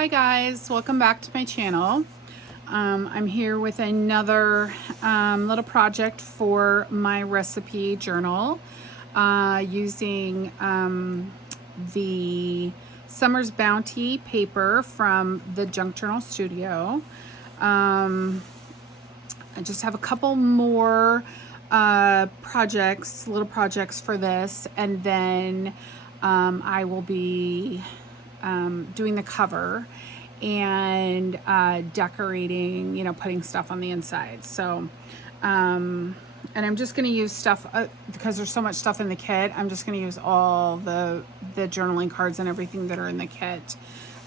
Hi guys, welcome back to my channel. I'm here with another little project for my recipe journal using the Summer's Bounty paper from the Junk Journal Studio. I just have a couple more little projects for this, and then I will be doing the cover and decorating, putting stuff on the inside. So, and I'm just going to use stuff because there's so much stuff in the kit. I'm just going to use all the journaling cards and everything that are in the kit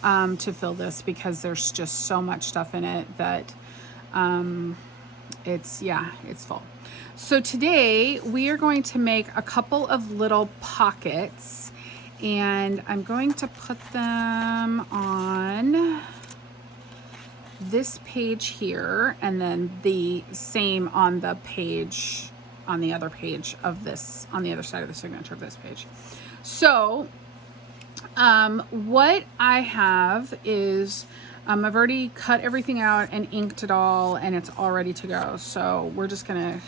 to fill this, because there's just so much stuff in it that it's full. So today we are going to make a couple of little pockets, and I'm going to put them on this page here, and then the same on the page, on the other page of this, on the other side of the signature of this page. So what I have is I've already cut everything out and inked it all, and it's all ready to go. So we're just gonna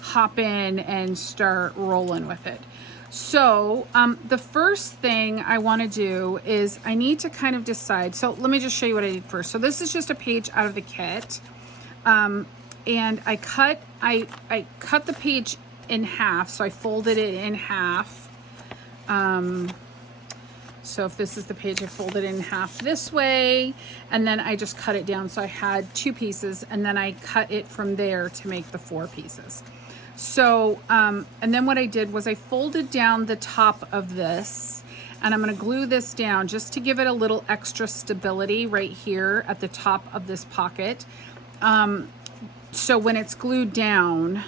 hop in and start rolling with it. So the first thing I want to do is I need to kind of decide. So let me just show you what I did first. So this is just a page out of the kit, and I cut the page in half. So I folded it in half. So if this is the page, I folded it in half this way, and then I just cut it down. So I had 2 pieces, and then I cut it from there to make the 4 pieces. So, and then what I did was I folded down the top of this, and I'm going to glue this down just to give it a little extra stability right here at the top of this pocket. So when it's glued down,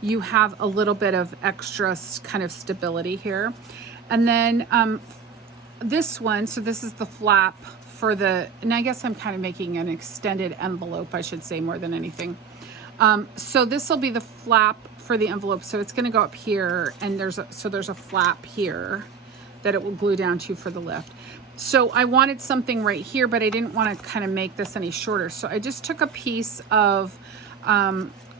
you have a little bit of extra kind of stability here. And then this one, so this is the flap for the, and I guess I'm kind of making an extended envelope, I should say, more than anything. So this will be the flap for the envelope. So it's going to go up here, and there's a flap here that it will glue down to for the lift. So I wanted something right here, but I didn't want to kind of make this any shorter. So I just took a piece of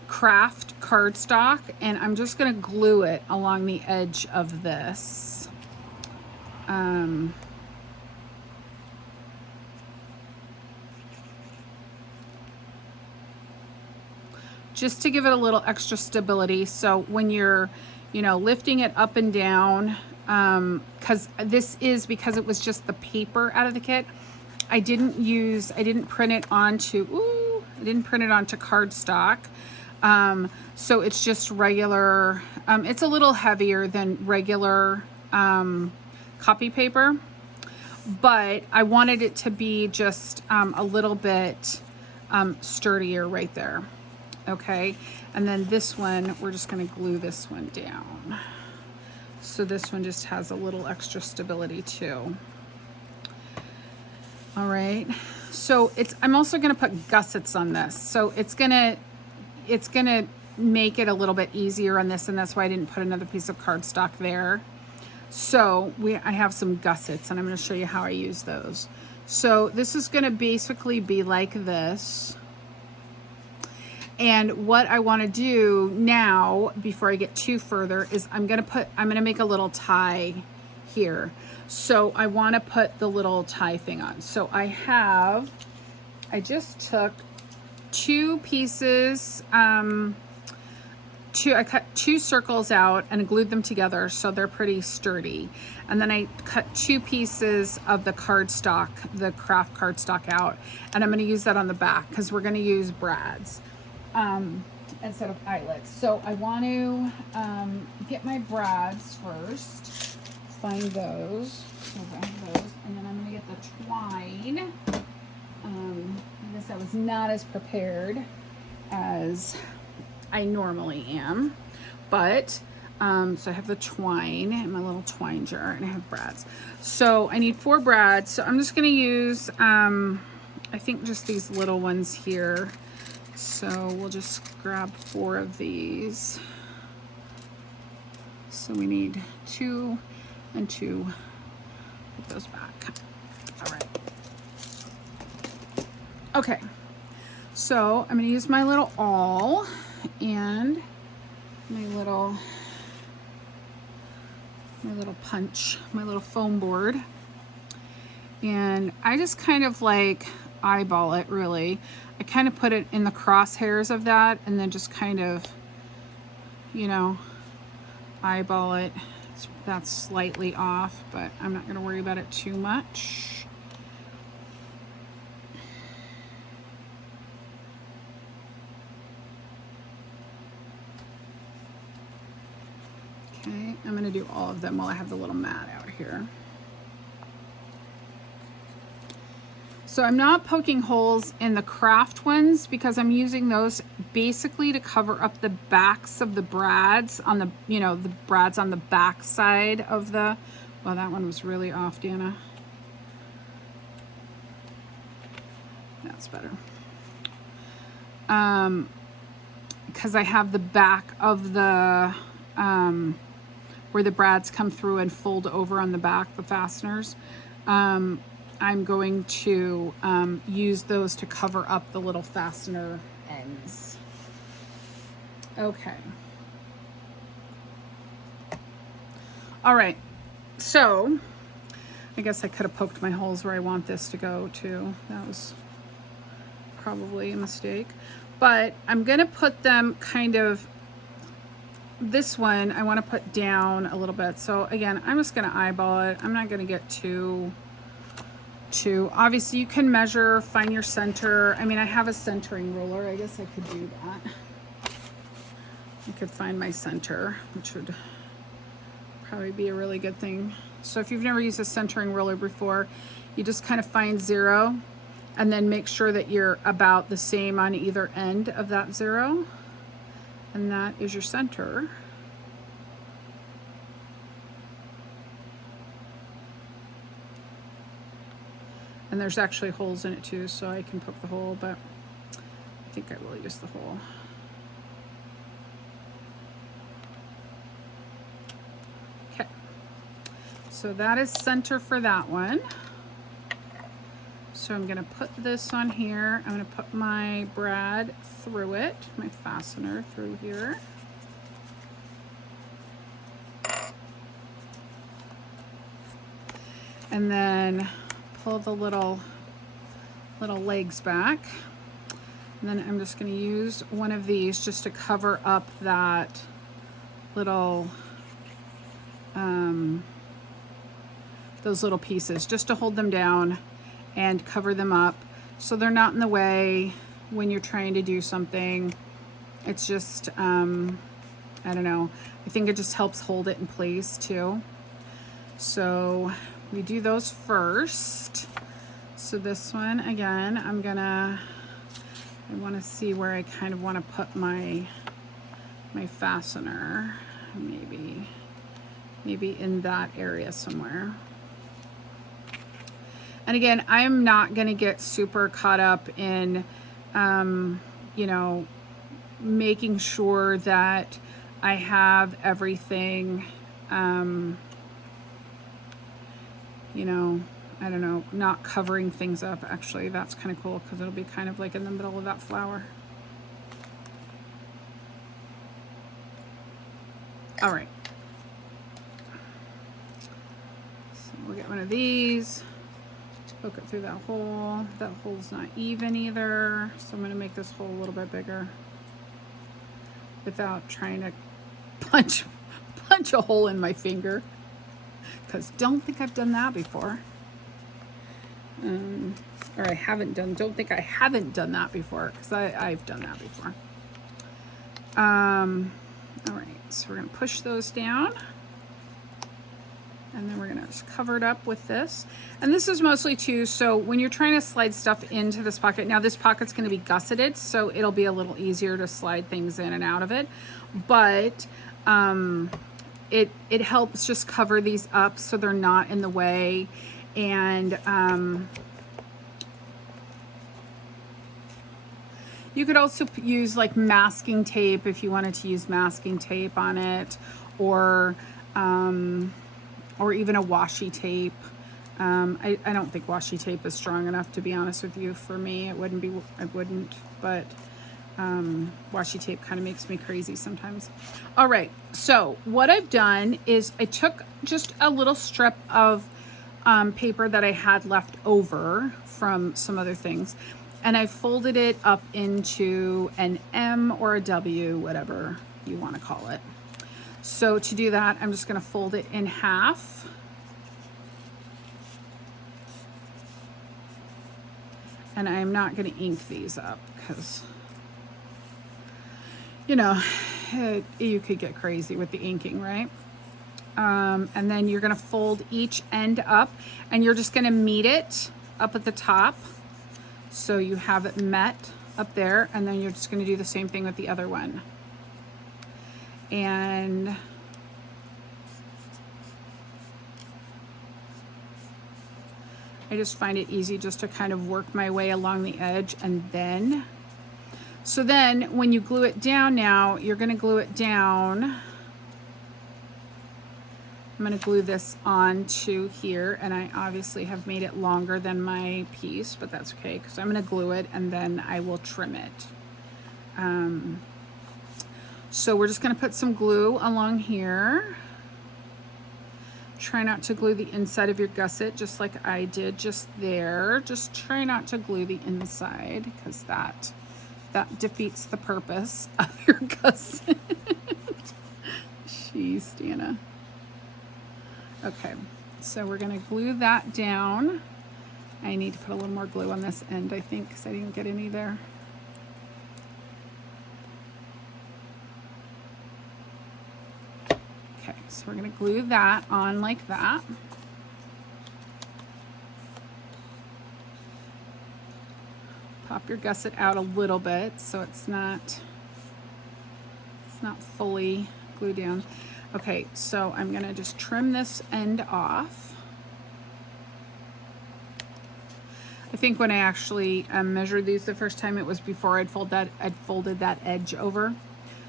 craft cardstock, and I'm just going to glue it along the edge of this. Just to give it a little extra stability. So when you're, lifting it up and down, because it was just the paper out of the kit. I didn't print it onto cardstock. So it's just regular, it's a little heavier than regular copy paper, but I wanted it to be just a little bit sturdier right there. Okay, and then this one, we're just going to glue this one down. So this one just has a little extra stability too. All right, so I'm also going to put gussets on this. So it's gonna make it a little bit easier on this, and that's why I didn't put another piece of cardstock there. So I have some gussets, and I'm going to show you how I use those. So this is going to basically be like this. And what I want to do now, before I get too further, is I'm going to make a little tie here. So I want to put the little tie thing on. So I just took 2 pieces, I cut 2 circles out and glued them together so they're pretty sturdy. And then I cut 2 pieces of the cardstock, the craft cardstock out, and I'm going to use that on the back because we're going to use brads instead of eyelets. So I want to get my brads first, find those, and then I'm going to get the twine. I guess I was not as prepared as I normally am, but so I have the twine in my little twine jar, and I have brads. So I need 4 brads. So I'm just going to use I think just these little ones here. So we'll just grab 4 of these. So we need 2 and 2. Put those back. All right. Okay, so I'm going to use my little awl and my little punch, my little foam board, and I just kind of like eyeball it. Really, I kind of put it in the crosshairs of that and then just kind of, you know, eyeball it. That's slightly off, but I'm not going to worry about it too much. Okay, I'm going to do all of them while I have the little mat out here. So I'm not poking holes in the craft ones because I'm using those basically to cover up the backs of the brads on the, you know, the brads on the back side of the, well, that one was really off, Dana. That's better. Because I have the back of the, where the brads come through and fold over on the back, the fasteners. I'm going to use those to cover up the little fastener ends. Okay. All right, so I guess I could have poked my holes where I want this to go too. That was probably a mistake. But I'm gonna put them kind of, this one I want to put down a little bit. So again, I'm just gonna eyeball it. I'm not gonna get too, obviously you can measure, find your center. I mean, I have a centering ruler. I guess I could do that. I could find my center, which would probably be a really good thing. So if you've never used a centering ruler before, you just kind of find 0 and then make sure that you're about the same on either end of that 0. And that is your center. And there's actually holes in it too, so I can poke the hole, but I think I will use the hole. Okay, so that is center for that one. So I'm gonna put this on here. I'm gonna put my brad through it, my fastener through here. And then pull the little legs back. And then I'm just going to use one of these just to cover up that little, those little pieces, just to hold them down and cover them up so they're not in the way when you're trying to do something. It's just, I don't know, I think it just helps hold it in place too. So we do those first. So this one, again, I want to see where I kind of want to put my fastener. Maybe in that area somewhere. And again, I'm not going to get super caught up in, you know, making sure that I have everything, you know, I don't know, not covering things up. Actually, that's kind of cool because it'll be kind of like in the middle of that flower. All right. So we'll get one of these, poke it through that hole. That hole's not even either, so I'm going to make this hole a little bit bigger without trying to punch a hole in my finger, because don't think I've done that before. Or don't think I haven't done that before, because I've done that before. All right, so we're going to push those down. And then we're going to just cover it up with this. And this is mostly too, so when you're trying to slide stuff into this pocket, now this pocket's going to be gusseted, so it'll be a little easier to slide things in and out of it. But it helps just cover these up so they're not in the way. And you could also use like masking tape if you wanted to use masking tape on it, or even a washi tape. I don't think washi tape is strong enough, to be honest with you. For me, it wouldn't be, I wouldn't, but washi tape kind of makes me crazy sometimes. All right, so what I've done is I took just a little strip of paper that I had left over from some other things, and I folded it up into an M or a W, whatever you want to call it. So to do that, I'm just going to fold it in half. And I'm not going to ink these up because, you know, you could get crazy with the inking, right? And then you're going to fold each end up, and you're just going to meet it up at the top. So you have it met up there, and then you're just going to do the same thing with the other one. And I just find it easy just to kind of work my way along the edge, and then, so then when you glue it down now, you're going to glue it down. I'm going to glue this onto here, and I obviously have made it longer than my piece, but that's okay because I'm going to glue it and then I will trim it. So we're just going to put some glue along here. Try not to glue the inside of your gusset just like I did just there. Just try not to glue the inside because that defeats the purpose of your gusset. Jeez, Dana. Okay, so we're going to glue that down. I need to put a little more glue on this end, I think, because I didn't get any there. Okay, so we're going to glue that on like that. Pop your gusset out a little bit so it's not fully glued down. Okay, so I'm going to just trim this end off. I think when I actually measured these the first time, it was before I'd folded that edge over.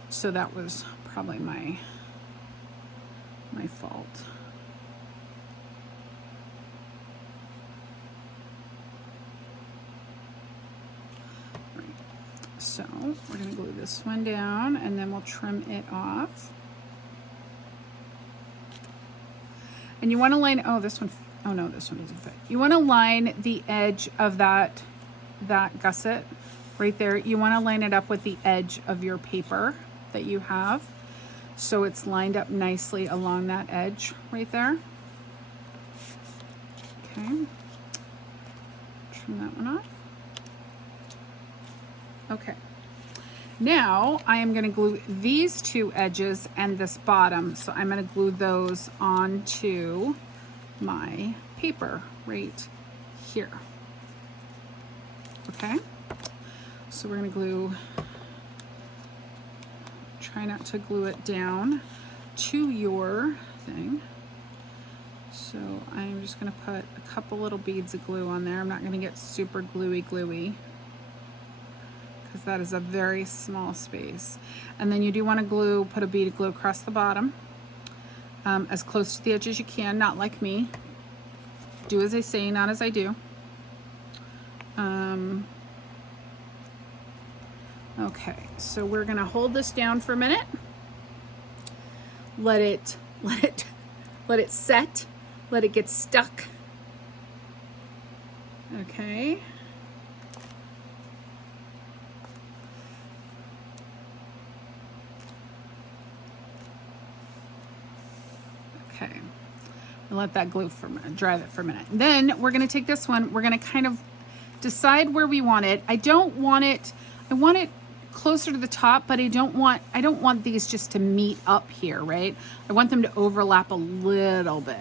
So that was probably my fault. Right. So we're going to glue this one down, and then we'll trim it off. And you want to line, oh, this one, oh no, this one doesn't fit. You want to line the edge of that gusset right there. You want to line it up with the edge of your paper that you have, so it's lined up nicely along that edge right there. Okay, trim that one off. Okay, now I am going to glue these two edges and this bottom, so I'm going to glue those onto my paper right here. Okay, so we're going to glue, try not to glue it down to your thing. So I'm just going to put a couple little beads of glue on there. I'm not going to get super gluey because that is a very small space. And then you do want to put a bead of glue across the bottom, as close to the edge as you can, not like me. Do as I say, not as I do. Okay, so we're gonna hold this down for a minute. Let it set. Let it get stuck. Okay. Okay. And let that glue for a minute, dry that for a minute. Then we're going to take this one, we're going to kind of decide where we want it. I want it closer to the top, but I don't want these just to meet up here, right? I want them to overlap a little bit.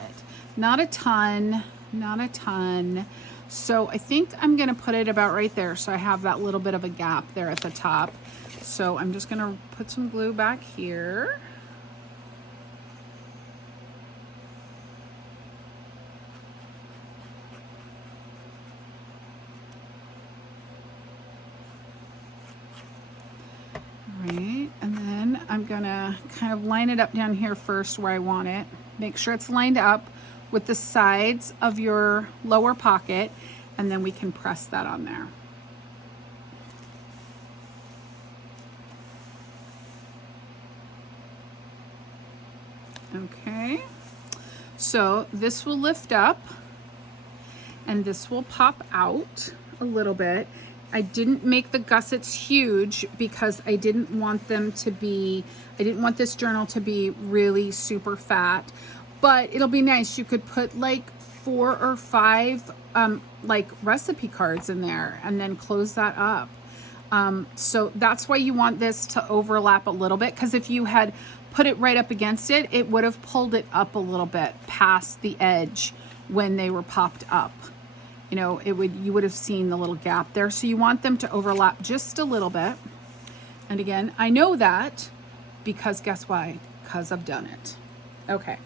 Not a ton, not a ton. So I think I'm going to put it about right there, so I have that little bit of a gap there at the top. So I'm just going to put some glue back here. Right, and then I'm gonna kind of line it up down here first where I want it. Make sure it's lined up with the sides of your lower pocket, and then we can press that on there. Okay, so this will lift up and this will pop out a little bit. I didn't make the gussets huge because I didn't want them to be, I didn't want this journal to be really super fat, but it'll be nice. You could put like 4 or 5 like recipe cards in there and then close that up. So that's why you want this to overlap a little bit, because if you had put it right up against it, it would have pulled it up a little bit past the edge when they were popped up. You know, you would have seen the little gap there. So you want them to overlap just a little bit. And again, I know that because guess why? Because I've done it. Okay.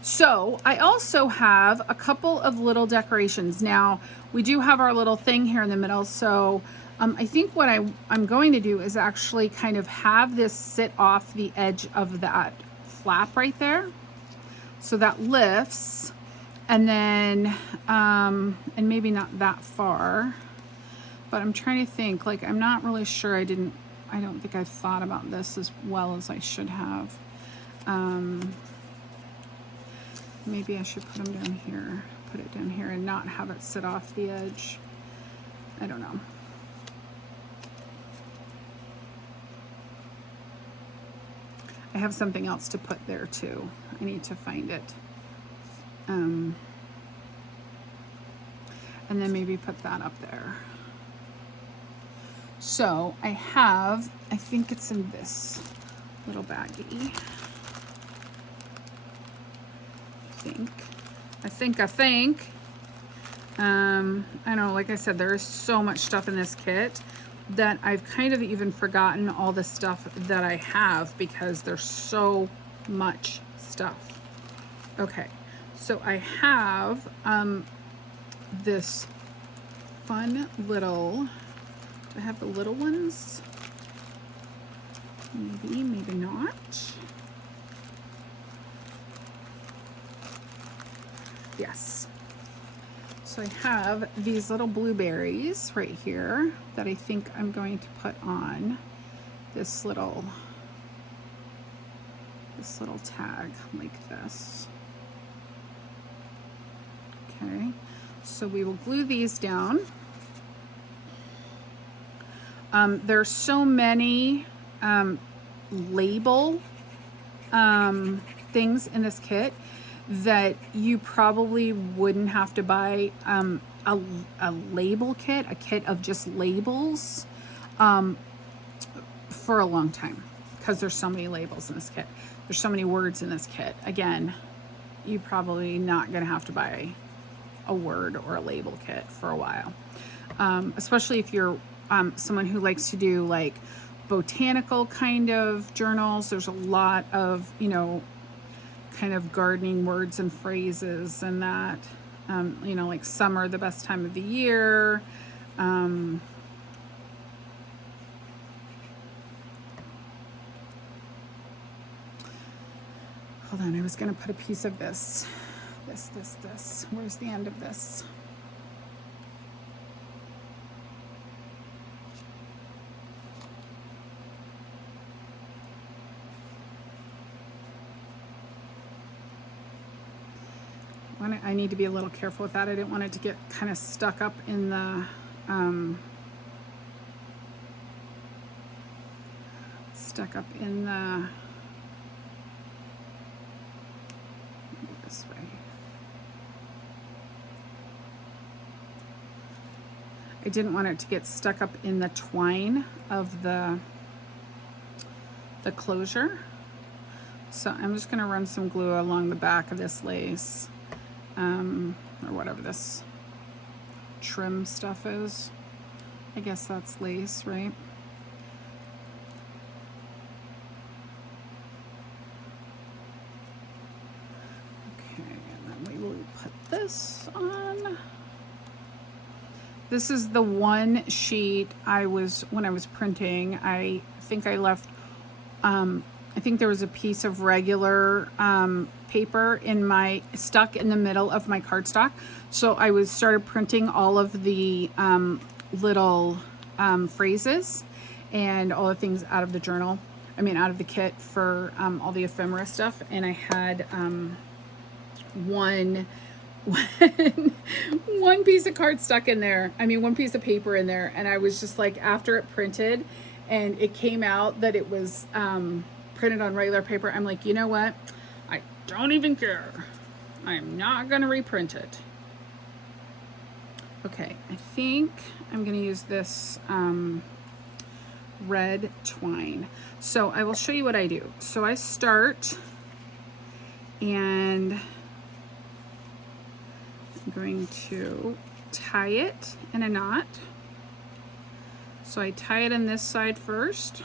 So I also have a couple of little decorations. Now we do have our little thing here in the middle. So I think what I'm going to do is actually kind of have this sit off the edge of that flap right there. So that lifts, and then, and maybe not that far, but I'm trying to think, like, I'm not really sure. I don't think I thought about this as well as I should have. Maybe I should put them down here, put it down here and not have it sit off the edge. I don't know. I have something else to put there too. I need to find it. And then maybe put that up there. So I have, I think it's in this little baggie. I think. I know, like I said, there is so much stuff in this kit that I've kind of even forgotten all the stuff that I have because there's so much stuff. Okay, so I have this fun little, do I have the little ones? Maybe, maybe not. Yes. So I have these little blueberries right here that I think I'm going to put on this little tag like this. Okay, so we will glue these down. There's so many label things in this kit that you probably wouldn't have to buy a label kit, a kit of just labels, for a long time, because there's so many labels in this kit. There's so many words in this kit. Again, you're probably not gonna have to buy a word or a label kit for a while, especially if you're someone who likes to do like botanical kind of journals. There's a lot of, you know, kind of gardening words and phrases and that, you know, like summer, the best time of the year. Hold on, I was going to put a piece of this. Where's the end of this? I need to be a little careful with that. I didn't want it to get kind of stuck up in the this way. I didn't want it to get stuck up in the twine of the closure. So I'm just going to run some glue along the back of this lace. Or whatever this trim stuff is. I guess that's lace, right? Okay, and then we will put this on. This is the one sheet when I was printing, I think I left I think there was a piece of regular paper stuck in the middle of my cardstock. So I started printing all of the little phrases and all the things out of the journal. I mean, out of the kit for all the ephemera stuff. And I had one piece of card stuck in there. I mean, one piece of paper in there. And I was just like, after it printed and it came out that it was printed on regular paper, I'm like, you know what? I don't even care. I'm not gonna reprint it. Okay, I think I'm gonna use this red twine. So I will show you what I do. So I start and I'm going to tie it in a knot. So I tie it on this side first.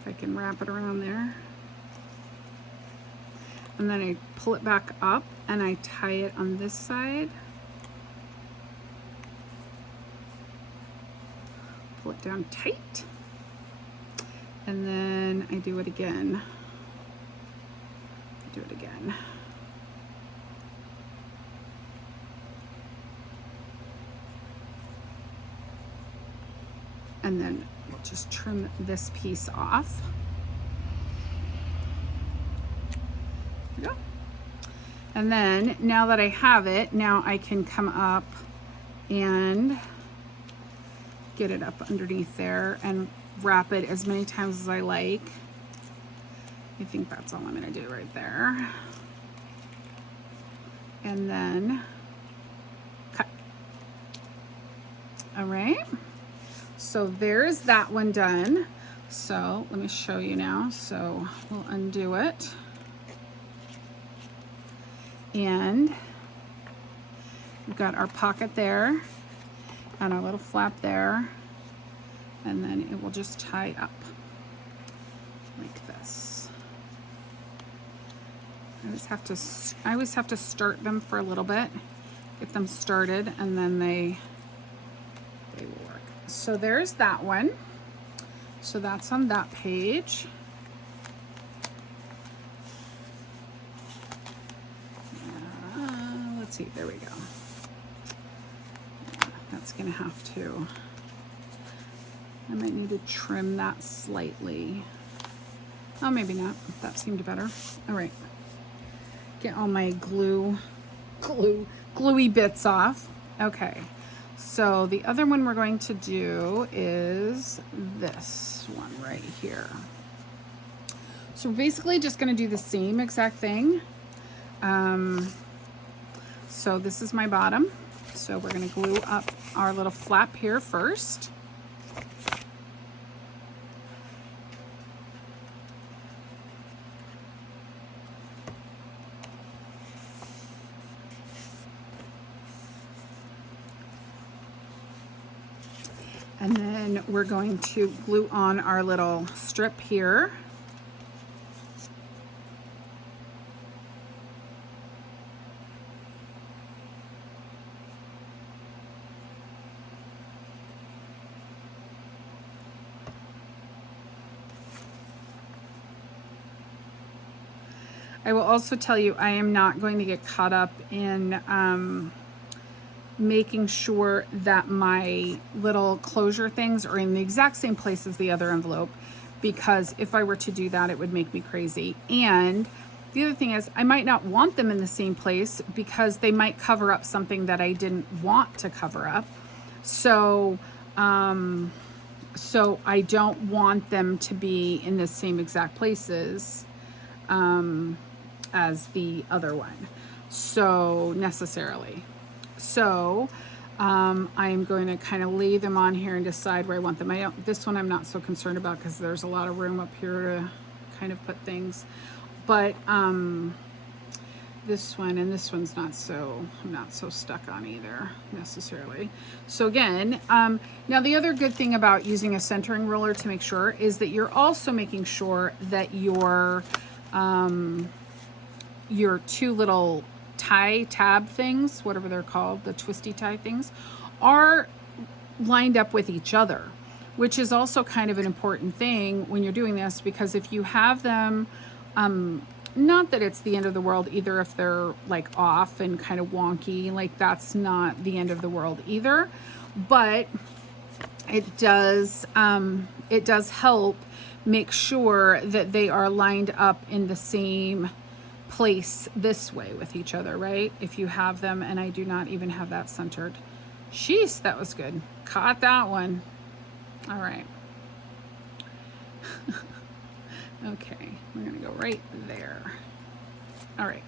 If I can wrap it around there. And then I pull it back up and I tie it on this side. Pull it down tight. And then I do it again. Do it again. And then we'll just trim this piece off. There we go. And then now that I have it, now I can come up and get it up underneath there and wrap it as many times as I like. I think that's all I'm gonna do right there. And then cut. All right. So there's that one done. So let me show you now. So we'll undo it. And we've got our pocket there and our little flap there. And then it will just tie up like this. I always have to start them for a little bit, get them started, and then they will work. So there's that one. So that's on that page. Let's see, there we go. That's gonna have to, I might need to trim that slightly. Oh, maybe not. That seemed better. All right. Get all my gluey bits off. Okay. So the other one we're going to do is this one right here. So we're basically just going to do the same exact thing. So this is my bottom. So we're going to glue up our little flap here first. And then we're going to glue on our little strip here. I will also tell you, I am not going to get caught up in making sure that my little closure things are in the exact same place as the other envelope, because if I were to do that, it would make me crazy. And the other thing is, I might not want them in the same place because they might cover up something that I didn't want to cover up. So, so I don't want them to be in the same exact places as the other one, so necessarily. So I'm going to kind of lay them on here and decide where I want them. This one I'm not so concerned about because there's a lot of room up here to kind of put things. But this one and this one's I'm not so stuck on either necessarily. So again, now the other good thing about using a centering ruler to make sure is that you're also making sure that your two little tie tab things, whatever they're called, the twisty tie things, are lined up with each other. which is also kind of an important thing when you're doing this, because if you have them, not that it's the end of the world either if they're like off and kind of wonky, like that's not the end of the world either, but it does help make sure that they are lined up in the same place this way with each other, right? If you have them, and I do not even have that centered. Sheesh, that was good. Caught that one. All right. Okay, we're gonna go right there. All right.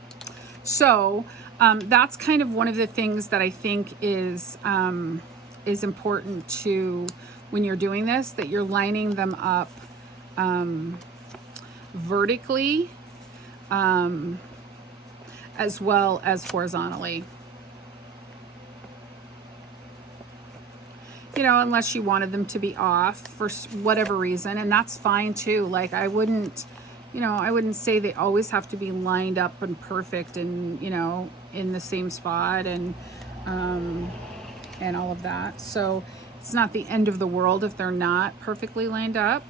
So that's kind of one of the things that I think is important to, when you're doing this, that you're lining them up vertically as well as horizontally. You know, unless you wanted them to be off for whatever reason, and that's fine too. Like I wouldn't say they always have to be lined up and perfect and, you know, in the same spot and all of that. So it's not the end of the world if they're not perfectly lined up.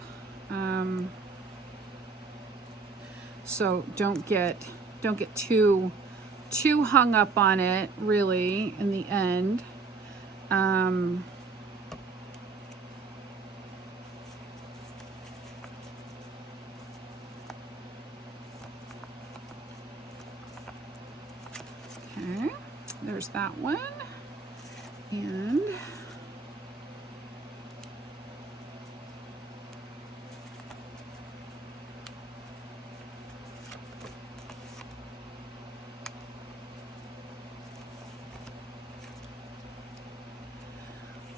So don't get too hung up on it really in the end. Okay, there's that one. And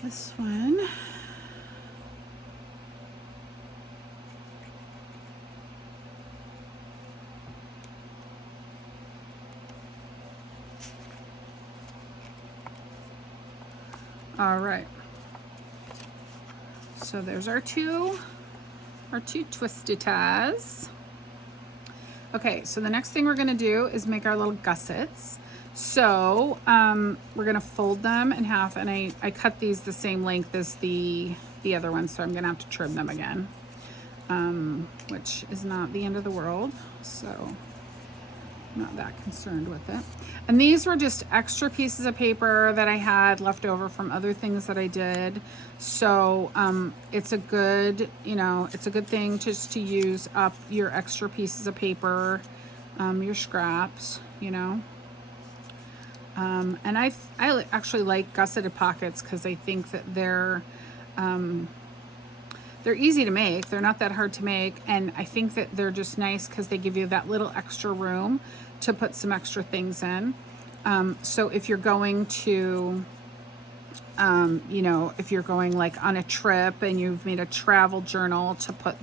this one. All right. So there's our two twisty ties. Okay, so the next thing we're gonna do is make our little gussets. So we're gonna fold them in half, and I cut these the same length as the other ones, so I'm gonna have to trim them again, which is not the end of the world, so I'm not that concerned with it. And these were just extra pieces of paper that I had left over from other things that I did. So it's a good, it's a good thing just to use up your extra pieces of paper, your scraps, And I actually like gusseted pockets because I think that they're easy to make. They're not that hard to make. And I think that they're just nice because they give you that little extra room to put some extra things in. So if you're going to, if you're going like on a trip and you've made a travel journal to put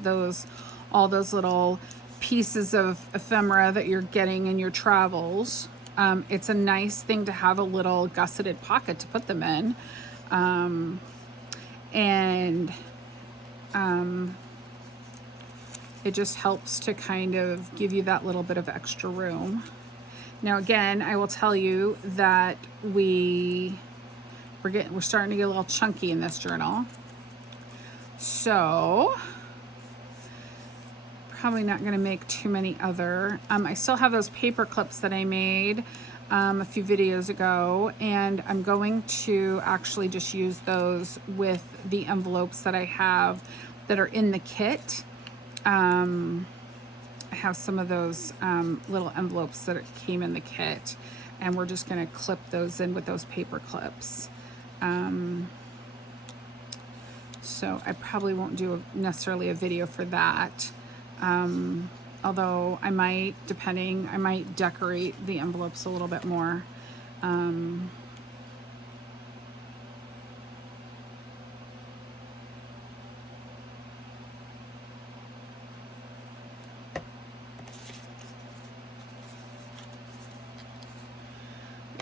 all those little pieces of ephemera that you're getting in your travels, it's a nice thing to have a little gusseted pocket to put them in. It just helps to kind of give you that little bit of extra room. Now again, I will tell you that we're starting to get a little chunky in this journal. So probably not going to make too many other. I still have those paper clips that I made a few videos ago, and I'm going to actually just use those with the envelopes that I have that are in the kit. I have some of those little envelopes that came in the kit, and we're just going to clip those in with those paper clips. So I probably won't do necessarily a video for that. Although I might, I might decorate the envelopes a little bit more.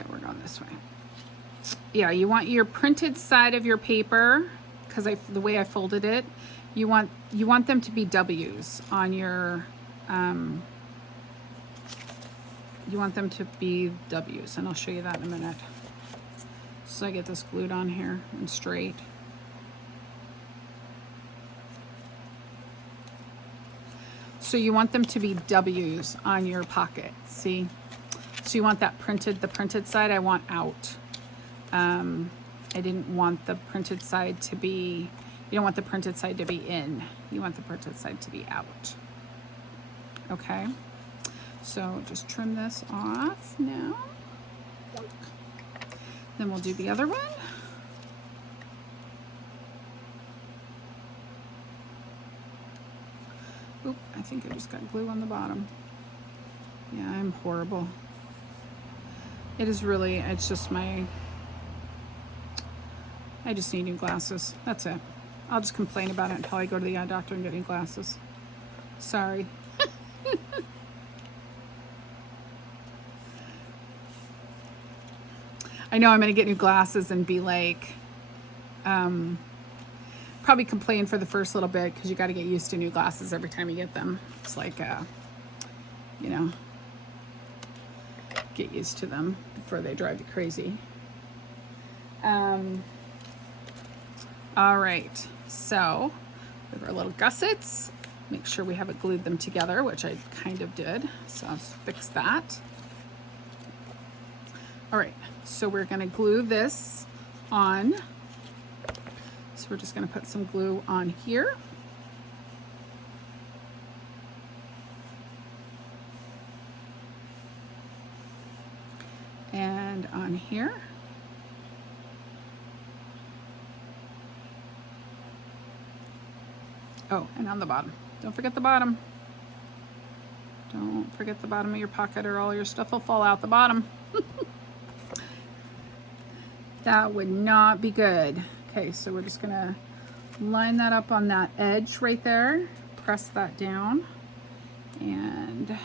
We're going this way. Yeah, you want your printed side of your paper, because the way I folded it, you want them to be W's on your, you want them to be W's, and I'll show you that in a minute. So I get this glued on here and straight. So you want them to be W's on your pocket, see? So you want that printed, the printed side I want out. I didn't want the printed side to be, you don't want the printed side to be in. You want the printed side to be out. Okay, so just trim this off now. Then we'll do the other one. Oop, I think I just got glue on the bottom. Yeah, I'm horrible. It is really, it's just my, I just need new glasses. That's it. I'll just complain about it until I go to the eye doctor and get new glasses. Sorry. I know I'm going to get new glasses and be like, probably complain for the first little bit because you got to get used to new glasses every time you get them. It's like, you know, get used to them before they drive you crazy. All right, so we have our little gussets. Make sure we haven't glued them together, which I kind of did, so I'll fix that. All right, so we're gonna glue this on. So we're just gonna put some glue on here. And on here. Oh, and on the bottom. Don't forget the bottom. Don't forget the bottom of your pocket or all your stuff will fall out the bottom. That would not be good. Okay, so we're just gonna line that up on that edge right there. Press that down and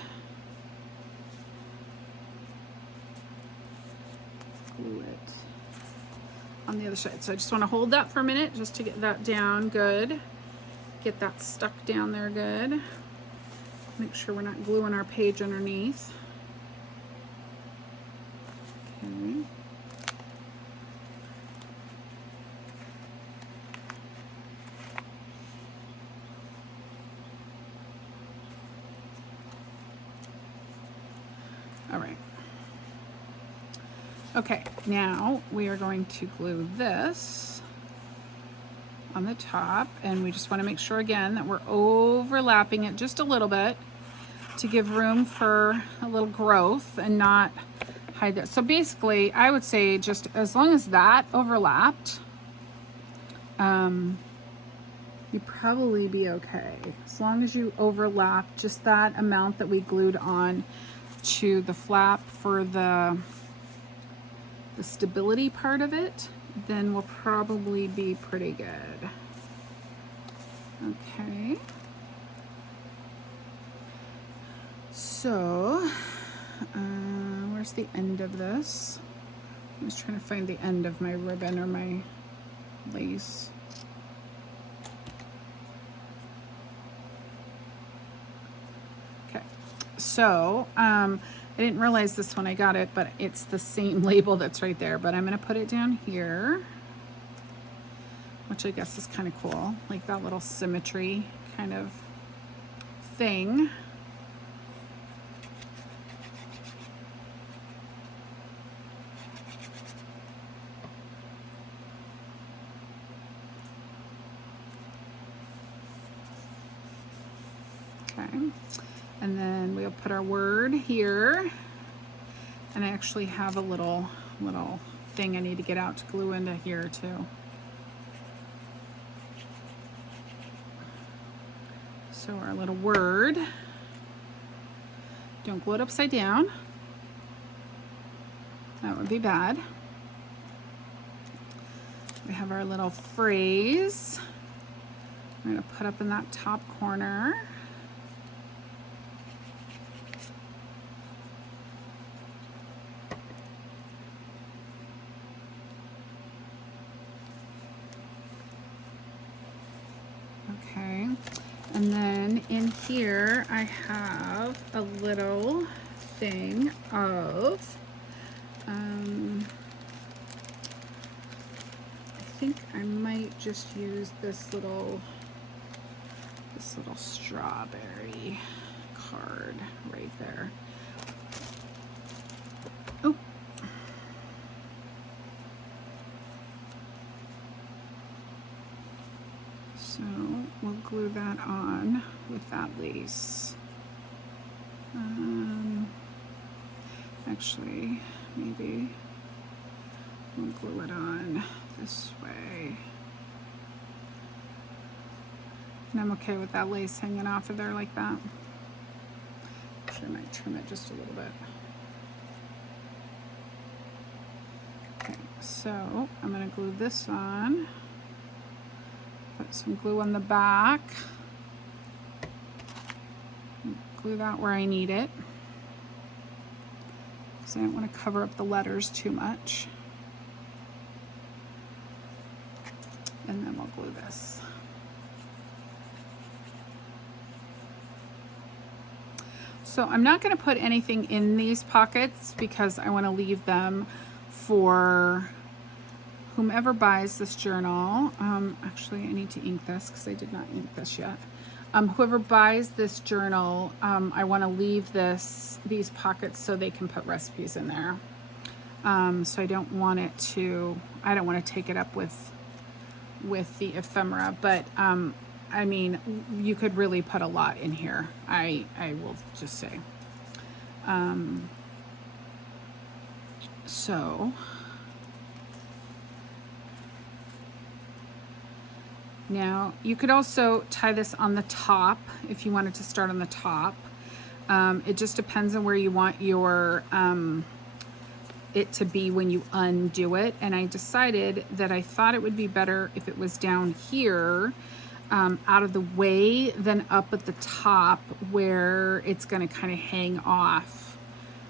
glue it on the other side. So I just wanna hold that for a minute just to get that down good. Get that stuck down there good. Make sure we're not gluing our page underneath. Okay. All right. Okay, now we are going to glue this on the top, and we just want to make sure again that we're overlapping it just a little bit to give room for a little growth and not hide that. So basically I would say just as long as that overlapped, you'd probably be okay. As long as you overlap just that amount that we glued on to the flap for the stability part of it, then we'll probably be pretty good. Okay. So, where's the end of this? I'm just trying to find the end of my ribbon or my lace. Okay, so I didn't realize this when I got it, but it's the same label that's right there, but I'm gonna put it down here, which I guess is kind of cool, like that little symmetry kind of thing. Okay, and then we'll put our word here, and I actually have a little thing I need to get out to glue into here too. So our little word, don't glue it upside down, that would be bad. We have our little phrase we're going to put up in that top corner. Okay, and then in here I have a little thing of, I think I might just use this this little strawberry card right there. Oh. So we'll glue that on with that lace. Actually, maybe we'll glue it on this way. And I'm okay with that lace hanging off of there like that. Actually, I might trim it just a little bit. Okay, so I'm going to glue this on. Put some glue on the back. Glue that where I need it, because I don't want to cover up the letters too much. And then we'll glue this. So I'm not going to put anything in these pockets because I want to leave them for whomever buys this journal. Actually, I need to ink this because I did not ink this yet. Whoever buys this journal, I want to leave these pockets so they can put recipes in there. So I don't want to take it up with the ephemera, but I mean, you could really put a lot in here. I will just say. So now you could also tie this on the top if you wanted to start on the top. It just depends on where you want your it to be when you undo it. And I decided that I thought it would be better if it was down here, out of the way, than up at the top where it's going to kind of hang off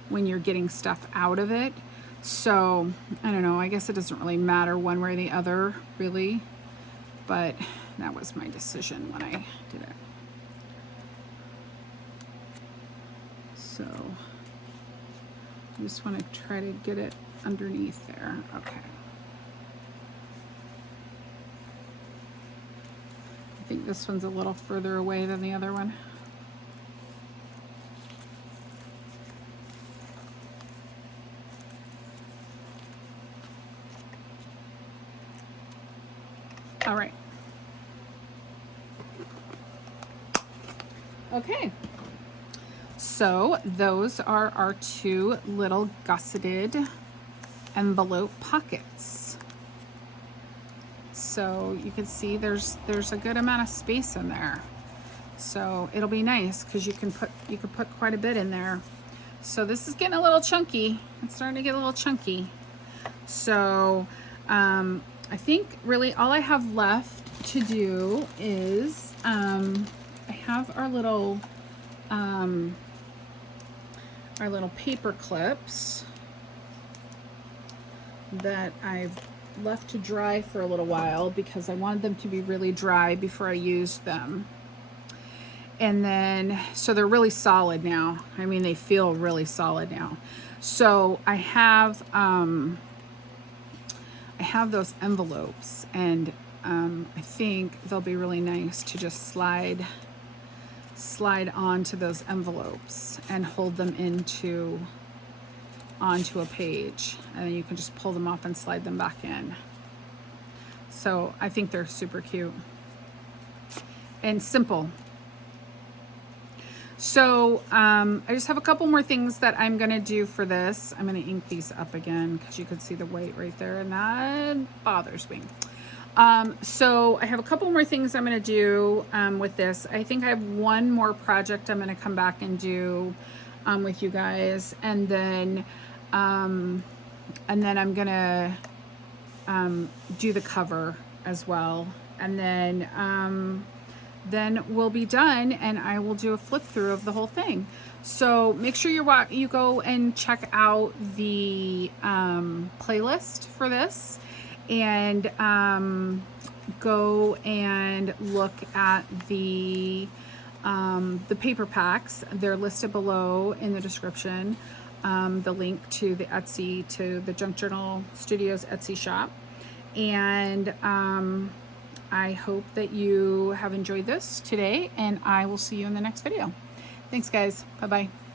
when you're getting stuff out of it. So I don't know, I guess it doesn't really matter one way or the other, really. But that was my decision when I did it. So I just want to try to get it underneath there. Okay. I think this one's a little further away than the other one. All right. Okay. So those are our two little gusseted envelope pockets. So you can see there's a good amount of space in there. So it'll be nice because you can put quite a bit in there. So this is getting a little chunky. It's starting to get a little chunky. So I think really all I have left to do is I have our little paper clips that I've left to dry for a little while because I wanted them to be really dry before I used them. And then, so they're really solid now. I mean, they feel really solid now. So I have those envelopes, and I think they'll be really nice to just slide onto those envelopes and hold them onto a page, and then you can just pull them off and slide them back in. So I think they're super cute and simple. So I just have a couple more things that I'm gonna do for this. I'm gonna ink these up again because you could see the white right there, and that bothers me. So I have a couple more things I'm gonna do with this. I think I have one more project I'm gonna come back and do with you guys, and then I'm gonna do the cover as well, and then we'll be done, and I will do a flip through of the whole thing. So make sure you go and check out the playlist for this, and go and look at the paper packs. They're listed below in the description. The link to the Etsy, to the Junk Journal Studios Etsy shop, and I hope that you have enjoyed this today, and I will see you in the next video. Thanks, guys. Bye-bye.